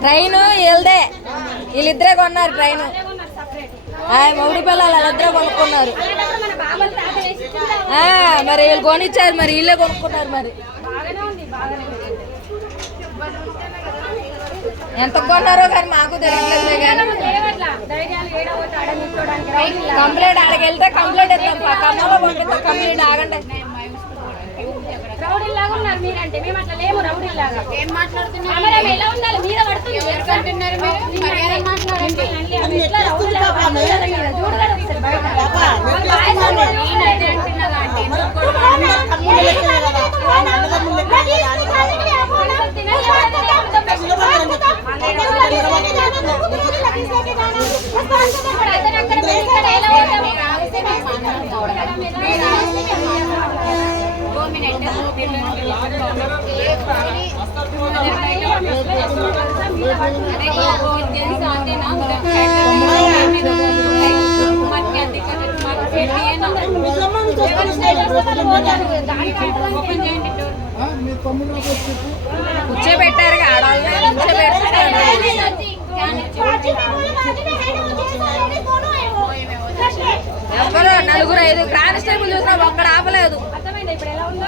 Train వెళ్దే వీళ్ళిద్దరే కొన్నారు train. మౌడి పిల్లలు వాళ్ళిద్దరే కొనుక్కున్నారు. మరి వీళ్ళు కొనిచ్చారు మరి వీళ్ళే కొనుక్కున్నారు మరి. ఎంత కొన్నారో కానీ మాకు తెలియదు కానీ కంప్లైంట్ ఆడకి వెళ్తే కంప్లైంట్ ఇస్తాం కమ్మలో పంపిస్తాం కంప్లైంట్ ఆగండి రౌడీలాగా ఉన్నారు మీరంటే మేము అట్లా లేము రౌడీలాగా ఏం మాట్లాడుతున్నారు కెమెరా ఎలా ఉండాలి మీద పడుతుంది కూర్చోబెట్టారు ఆడవాళ్ళని కూర్చోబెట్టారు ఎవరు నలుగురు ఐదు. కానిస్టేబుల్ చూసినా ఒక్కడ ఆపలేదు. అర్థమైందా ఇప్పుడు ఎలా ఉందో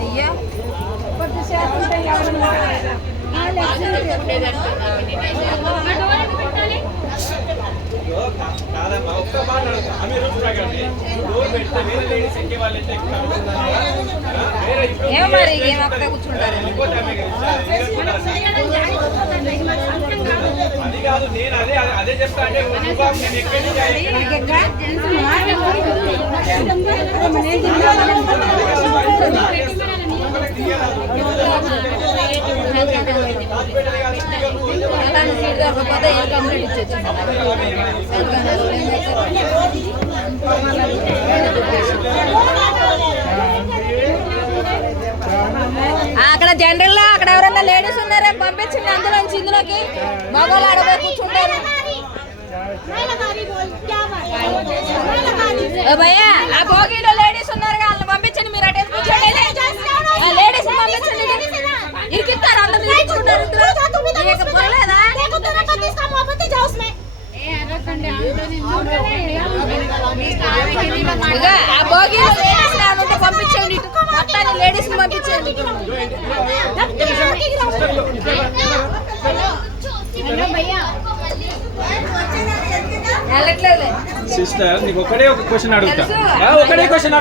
అయ్యో కాదమ్మా ఒక్క మాట అడుగుతా. ఆమె రూల్స్ ప్రకారం డోర్ పెడితే వేరే లేడీస్ ఎక్కే వాళ్ళు ఎట్లా ఎక్కుతారు? వేరే ఇప్పుడు ఏమో మరి ఏం అక్కడే కూర్చుంటారు ఇంకోటి ఆమె అది కాదు నేను అదే అదే- చెప్తా అంటే నేను ఎక్కడి అక్కడ జనరల్ ఎవరన్నా లేడీస్ ఉన్నారే? పంపించండి అందులోంచి ఇందులోకి మగవాళ్ళు ఆడపోయి కూర్చుంటారు. భయ్యా ఆ భోగిలో లేడీస్ ఉన్నారు వాళ్ళని పంపించండి. మీరు అటెండ్ కూర్చోండి లేడీస్ పంపించండి. ఇరికిస్తారు అందరూ తీసుకుంటారు ఇందులో. ఆ భోగిలో లేడీస్ పంపించండి. లేడీస్ పంపించండి. సిస్టర్ నీకు ఒకటే ఒక క్వశ్చన్ అడుగుతా. ఒకటే క్వశ్చన్